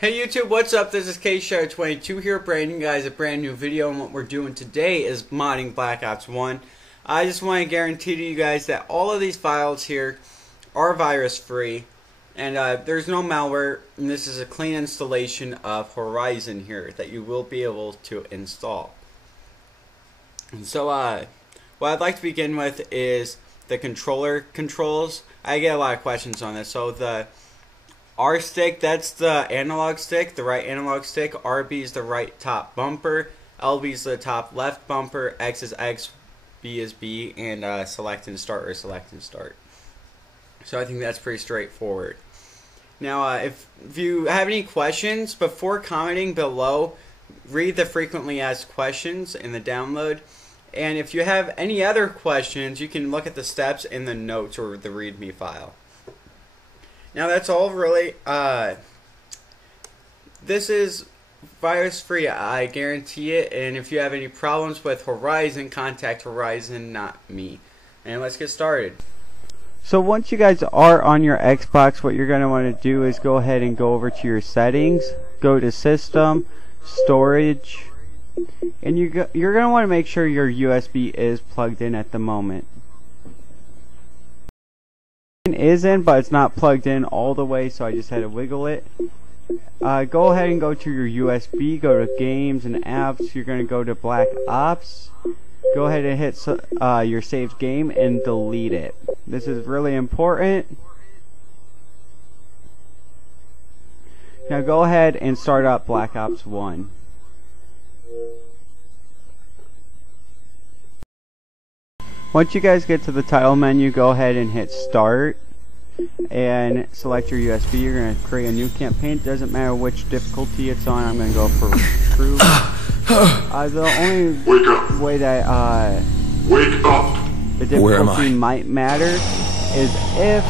Hey YouTube, what's up? This is KShadow22 here, bringing you guys a brand new video, and what we're doing today is modding Black Ops 1. I just want to guarantee to you guys that all of these files here are virus free, and there's no malware, and this is a clean installation of Horizon here that you will be able to install. And so what I'd like to begin with is the controller controls. I get a lot of questions on this. So the R stick, that's the analog stick, the right analog stick. RB is the right top bumper. LB is the top left bumper. X is X, B is B, and select and start or select and start. So I think that's pretty straightforward. Now, if you have any questions, before commenting below, read the frequently asked questions in the download. And if you have any other questions, you can look at the steps in the notes or the README file. Now that's all really. This is virus free, I guarantee it. And if you have any problems with Horizon, contact Horizon, not me. And let's get started. So once you guys are on your Xbox, what you're going to want to do is go ahead and go over to your settings, go to System, Storage, and you're going to want to make sure your USB is plugged in at the moment. It is in, but it's not plugged in all the way, so I just had to wiggle it. Go ahead and go to your USB, go to Games and Apps. You're going to go to Black Ops. Go ahead and hit your saved game and delete it. This is really important. Now go ahead and start up Black Ops 1. Once you guys get to the title menu, go ahead and hit start and select your USB. You're going to create a new campaign. It doesn't matter which difficulty it's on. I'm going to go for true. The only way that the difficulty might matter is if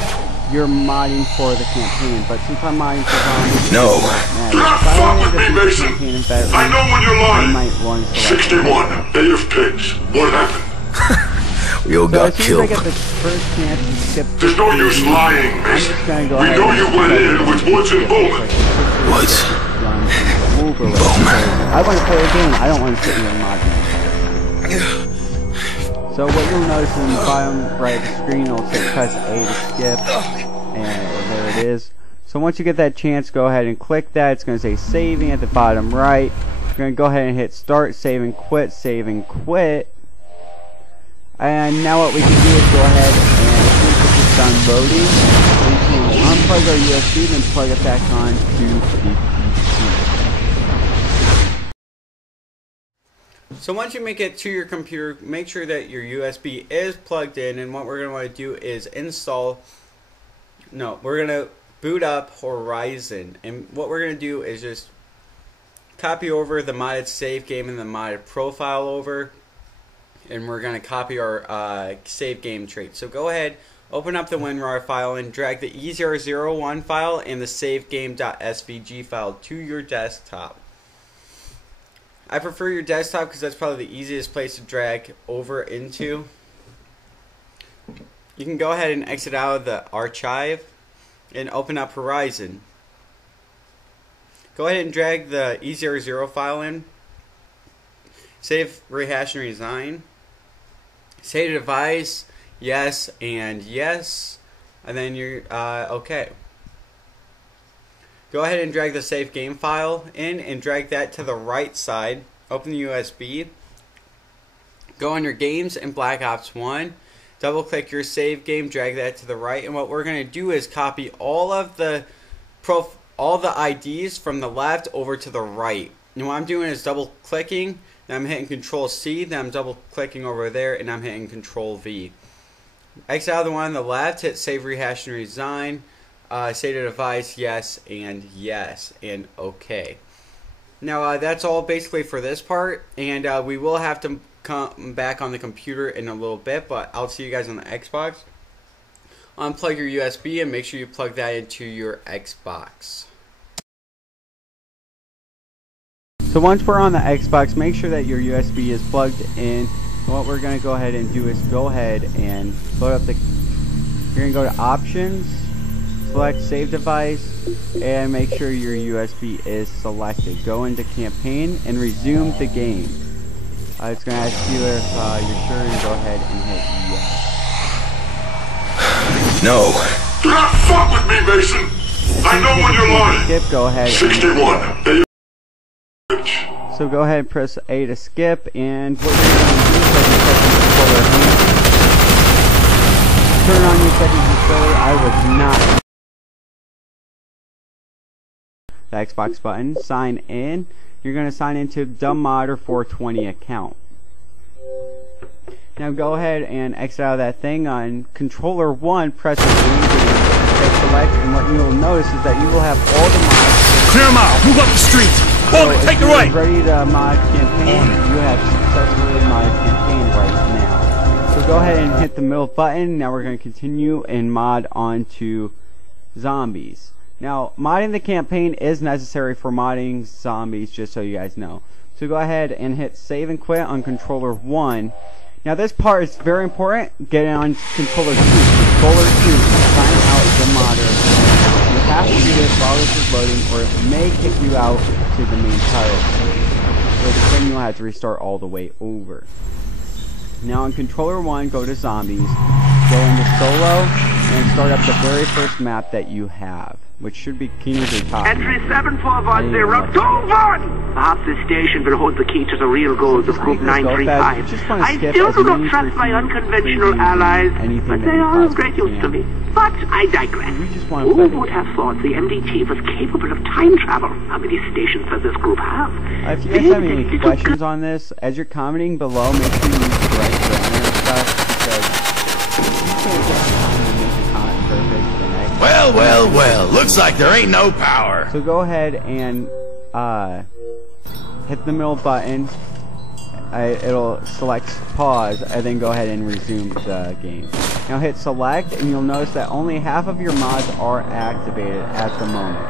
you're modding for the campaign, but since I'm modding for zombies, no. Do not fuck with me, Mason! I know when you're lying! 61, Day of Pigs. What happened? We all got killed. As soon as I get the first chance to skip there's no use lying, Mason. We know you went in with Woods and Bowman. Woods? Bowman. I want to play a game. I don't want to sit here and mod. So what you'll notice in the bottom right of the screen, it'll say press A to skip, and there it is. So once you get that chance, go ahead and click that. It's going to say saving at the bottom right. You're going to go ahead and hit start, save and quit, save and quit. And now what we can do is go ahead and once it's done loading, we can unplug our USB and plug it back on to the PC. So once you make it to your computer, make sure that your USB is plugged in, and what we're going to want to do is we're going to boot up Horizon, and what we're going to do is just copy over the modded save game and the modded profile over, and we're going to copy our save game trait. So go ahead, open up the WinRAR file and drag the E001 file and the savegame.svg file to your desktop. I prefer your desktop because that's probably the easiest place to drag over into. You can go ahead and exit out of the archive and open up Horizon. Go ahead and drag the E00 file in. Save, rehash, and resign. Save the device, yes, and then you're okay. Go ahead and drag the save game file in and drag that to the right side. Open the USB. Go on your games in Black Ops 1. Double click your save game, drag that to the right, and what we're going to do is copy all the IDs from the left over to the right. And what I'm doing is double clicking. Then I'm hitting Control C, then I'm double clicking over there, and I'm hitting Control V. Exit out of the one on the left, hit save, rehash, and resign. Save the device, yes, and okay. Now that's all basically for this part, and we will have to come back on the computer in a little bit, but I'll see you guys on the Xbox. Unplug your USB and make sure you plug that into your Xbox. So once we're on the Xbox, make sure that your USB is plugged in. What we're going to go ahead and do is go ahead and load up the... You're going to go to Options, select save device and make sure your USB is selected. Go into campaign and resume the game. It's going to ask you if you're sure, and go ahead and hit yes. No. Do not fuck with me, Mason! I know when you're lying! Skip, go ahead 61. So go ahead and press A to skip, and what you're going to do is turn on your second controller. I would not. The Xbox button, sign in. You're going to sign into Dumbmodder 420 account. Now go ahead and exit out of that thing. On controller 1, press select, and what you will notice is that you will have all the mods. Clear them out! Move up the street! Hold it! Take the right! Ready to mod campaign? You have successfully modded campaign right now. So go ahead and hit the middle button. Now we're going to continue and mod onto zombies. Now, modding the campaign is necessary for modding zombies, just so you guys know. So go ahead and hit save and quit on controller 1. Now this part is very important. Get it on controller 2. Controller 2, sign out the modder. You have to do this while this is loading, or it may kick you out to the main title screen. So then you'll have to restart all the way over. Now on controller 1, go to zombies, go into solo, and start up the very first map that you have, which should be key to the top. Entry 7410, 21! Perhaps this station will hold the key to the real goals of Group 935. I still do not trust my unconventional allies, but they are of great use to me. But I digress. Who would have thought the MDT was capable of time travel? How many stations does this group have? If you guys have any questions on this, as you're commenting below, make sure you use the correct grammar and stuff, because you can't get time to make a comment perfect the next. Well, looks like there ain't no power. So go ahead and hit the middle button. It'll select pause, and then go ahead and resume the game. Now hit select, and you'll notice that only half of your mods are activated at the moment.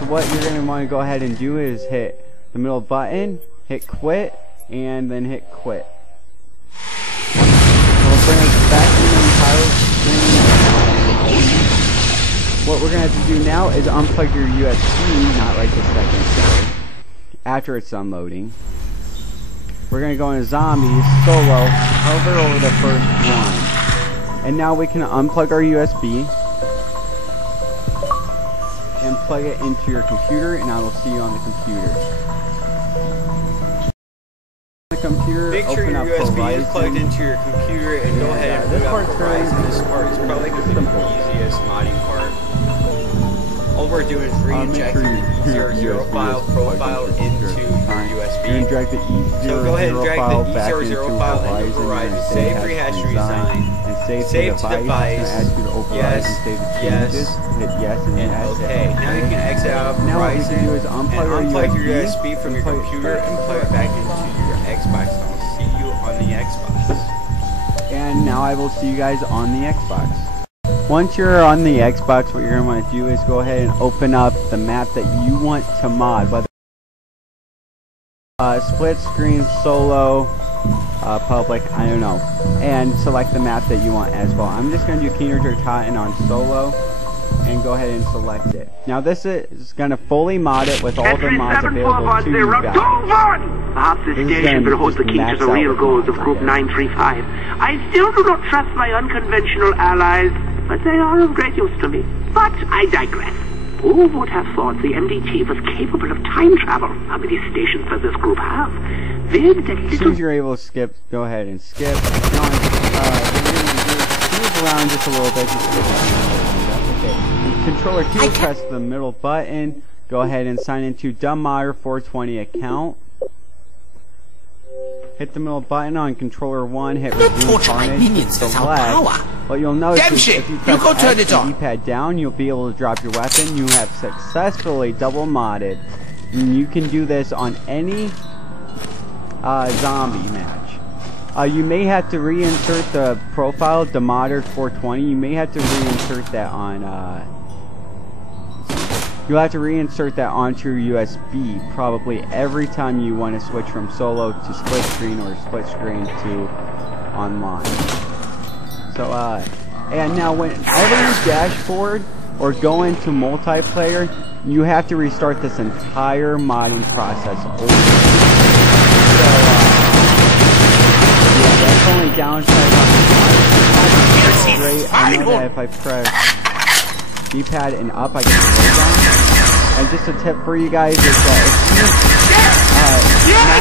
So what you're going to want to go ahead and do is hit the middle button, hit quit, and then hit quit. So we'll bring us back to the title screen. What we're going to have to do now is unplug your USB, not right this second, sorry, after it's unloading. We're going to go into zombies, solo, hover over the first one. And now we can unplug our USB and plug it into your computer, and I will see you on the computer. Make sure your USB is plugged into your computer, and go ahead and boot up Horizon. This part is probably going to be the easiest modding part. All we're doing is re-injecting the E00 file profile into your USB. So go ahead and drag the E00 file into Horizon. Save rehash redesign. Save to device. Yes. Hit yes and okay. Now you can exit out of Horizon and unplug your USB from your computer and plug it back into your Xbox. I'll see you on the Xbox. And now I will see you guys on the Xbox. Once you're on the Xbox, what you're going to want to do is go ahead and open up the map that you want to mod, whether split screen, solo, public, I don't know, and select the map that you want as well. I'm just going to do Keener Titan on solo and go ahead and select it. Now this is going to fully mod it with all the mods available to you guys. Perhaps this station will hold the key to the real goals of Group 935. I still do not trust my unconventional allies, but they are of great use to me. But I digress. Who would have thought the MDT was capable of time travel? How many stations does this group have? As soon as you're able to skip, go ahead and skip. Now, move around just a little bit. Just okay. Controller 2, press the middle button. Go ahead and sign into Dumbmodder 420 account. Hit the middle button on controller 1, hit resume carnage, select. What you'll notice is if you press X and D-pad down, you'll be able to drop your weapon. You have successfully double modded. And you can do this on any zombie match. You may have to reinsert the profile, Dumbmodder 420. You may have to reinsert that on you'll have to reinsert that onto your USB probably every time you want to switch from solo to split screen or split screen to online. So, and now whenever you dashboard, or go into multiplayer, you have to restart this entire modding process over. So, yeah, that's the only downside about the mod. I know that if I press D-pad and up, I get the roll down. And just a tip for you guys is that if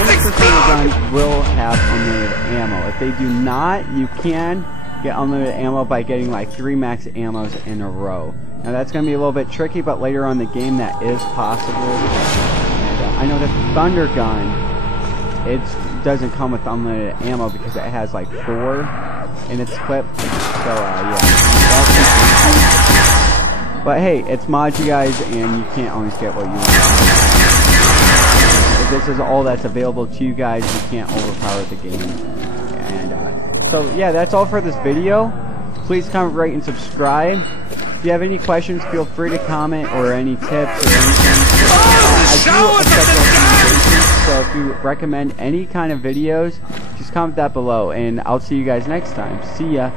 90% of guns will have unlimited ammo. If they do not, you can get unlimited ammo by getting like 3 max ammos in a row. Now that's going to be a little bit tricky, but later on in the game that is possible. And I know that the Thunder gun, it doesn't come with unlimited ammo because it has like 4 in its clip. So yeah. But hey, it's mods, you guys, and you can't always get what you want. If this is all that's available to you guys, you can't overpower the game. And so yeah, that's all for this video. Please comment, rate, and subscribe. If you have any questions, feel free to comment, or any tips or anything. I do accept recommendations, so if you recommend any kind of videos, just comment that below, and I'll see you guys next time. See ya.